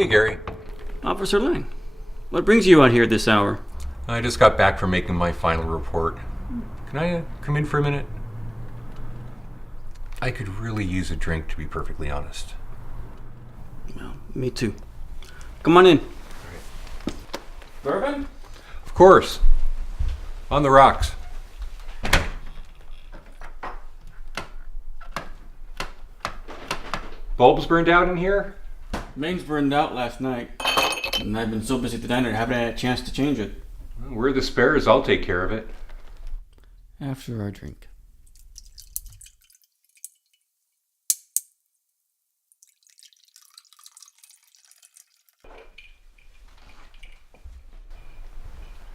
Hey, Gary. Officer Lang, what brings you out here this hour? I just got back from making my final report. Can I come in for a minute? I could really use a drink, to be perfectly honest. Well, me too. Come on in. Bourbon? Of course. On the rocks. Bulbs burned out in here? Mains burned out last night, and I've been so busy at the diner I haven't had a chance to change it. Well, where are the spares? I'll take care of it. After our drink. There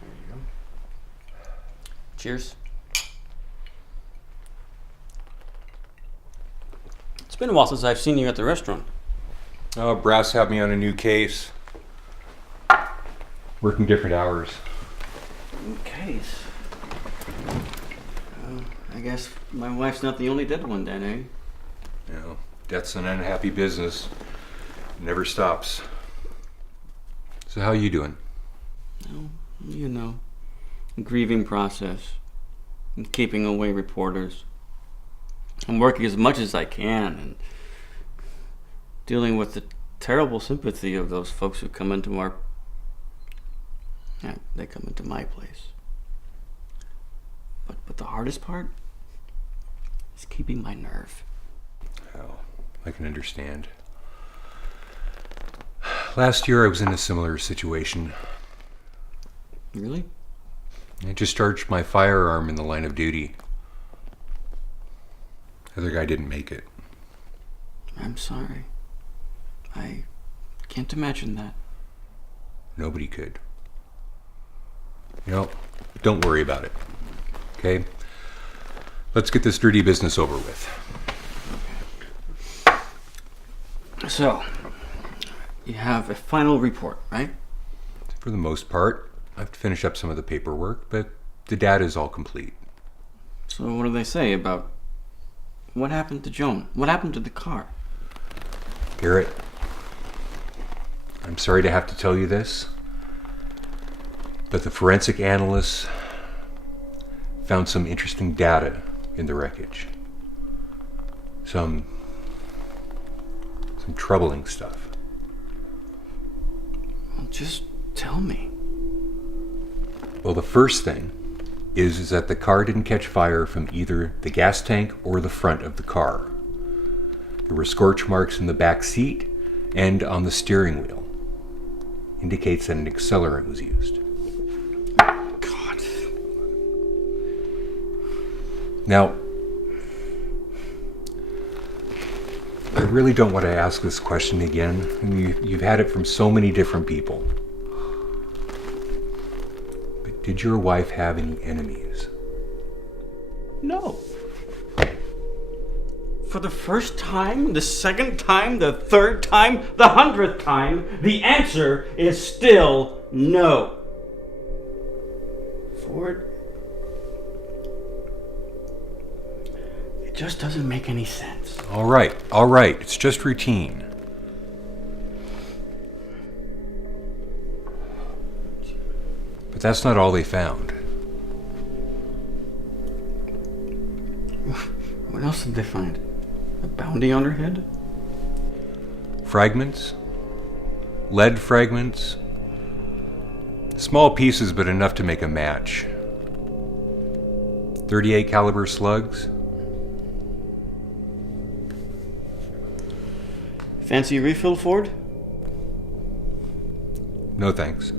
you go. Cheers. It's been a while since I've seen you at the restaurant. Oh, Brass have me on a new case. Working different hours. New case? I guess my wife's not the only dead one then, eh? You know, death's an unhappy business. It never stops. So how you doing? Oh, you know, grieving process, and keeping away reporters. I'm working as much as I can and dealing with the terrible sympathy of those folks who come into they come into my place. But the hardest part is keeping my nerve. Oh, I can understand. Last year I was in a similar situation. Really? I discharged my firearm in the line of duty. The other guy didn't make it. I'm sorry. I can't imagine that. Nobody could. You know, don't worry about it. Okay? Let's get this dirty business over with. So, you have a final report, right? For the most part, I have to finish up some of the paperwork, but the data is all complete. So what do they say about what happened to Joan? What happened to the car? Garrett, I'm sorry to have to tell you this, but the forensic analysts found some interesting data in the wreckage. Some troubling stuff. Well, just tell me. Well, the first thing is that the car didn't catch fire from either the gas tank or the front of the car. There were scorch marks in the back seat and on the steering wheel. Indicates that an accelerant was used. God. Now, I really don't want to ask this question again. I mean, you've had it from so many different people. But did your wife have any enemies? No. For the first time, the second time, the third time, the 100th time, the answer is still no. Ford, it just doesn't make any sense. All right. It's just routine. But that's not all they found. What else did they find? A bounty on her head? Fragments? Lead fragments? Small pieces, but enough to make a match. 38 caliber slugs? Fancy refill, Ford? No thanks.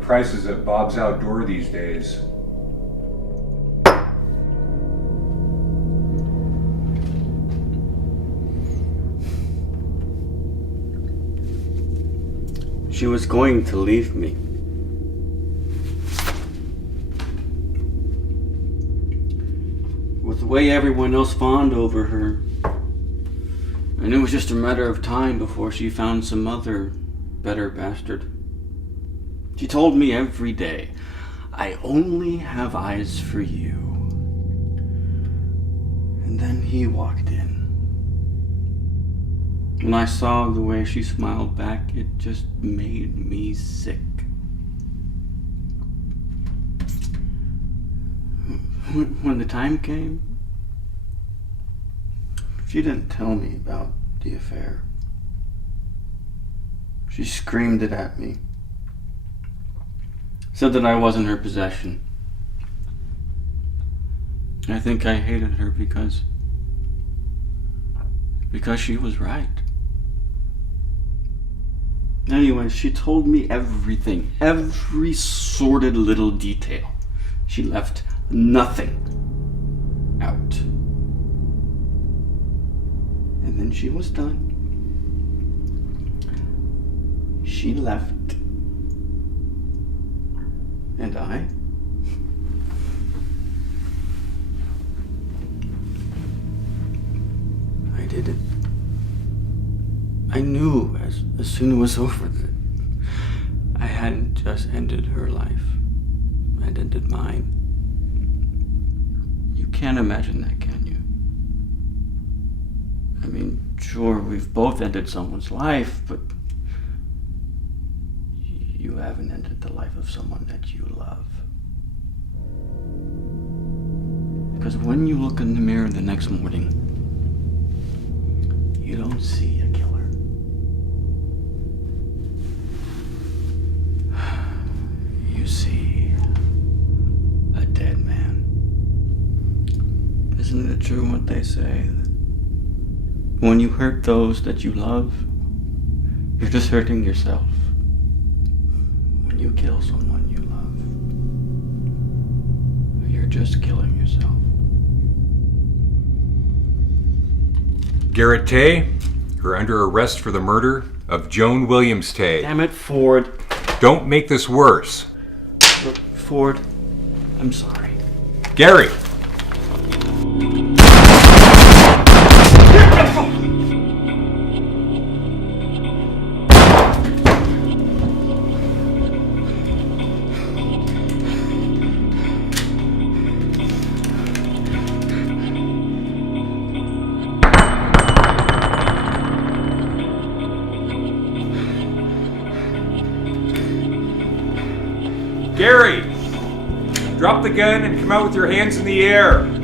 prices at Bob's Outdoor these days. She was going to leave me. With the way everyone else fawned over her. And it was just a matter of time before she found some other better bastard. She told me every day, I only have eyes for you. And then he walked in. When I saw the way she smiled back, it just made me sick. When the time came, she didn't tell me about the affair. She screamed it at me. Said that I wasn't her possession. I think I hated her because she was right. Anyway, she told me everything, every sordid little detail. She left nothing out. And then she was done. She left. And I did it. I knew as soon as it was over that I hadn't just ended her life. I'd ended mine. You can't imagine that, can you? I mean, sure, we've both ended someone's life, but you haven't ended the life of someone that you love. Because when you look in the mirror the next morning, you don't see a killer. You see a dead man. Isn't it true what they say? That when you hurt those that you love, you're just hurting yourself. When you kill someone you love, you're just killing yourself. Garrett Tay, you're under arrest for the murder of Joan Williams Tay. Damn it, Ford. Don't make this worse. Look, Ford, I'm sorry. Gary! Gary! Drop the gun and come out with your hands in the air.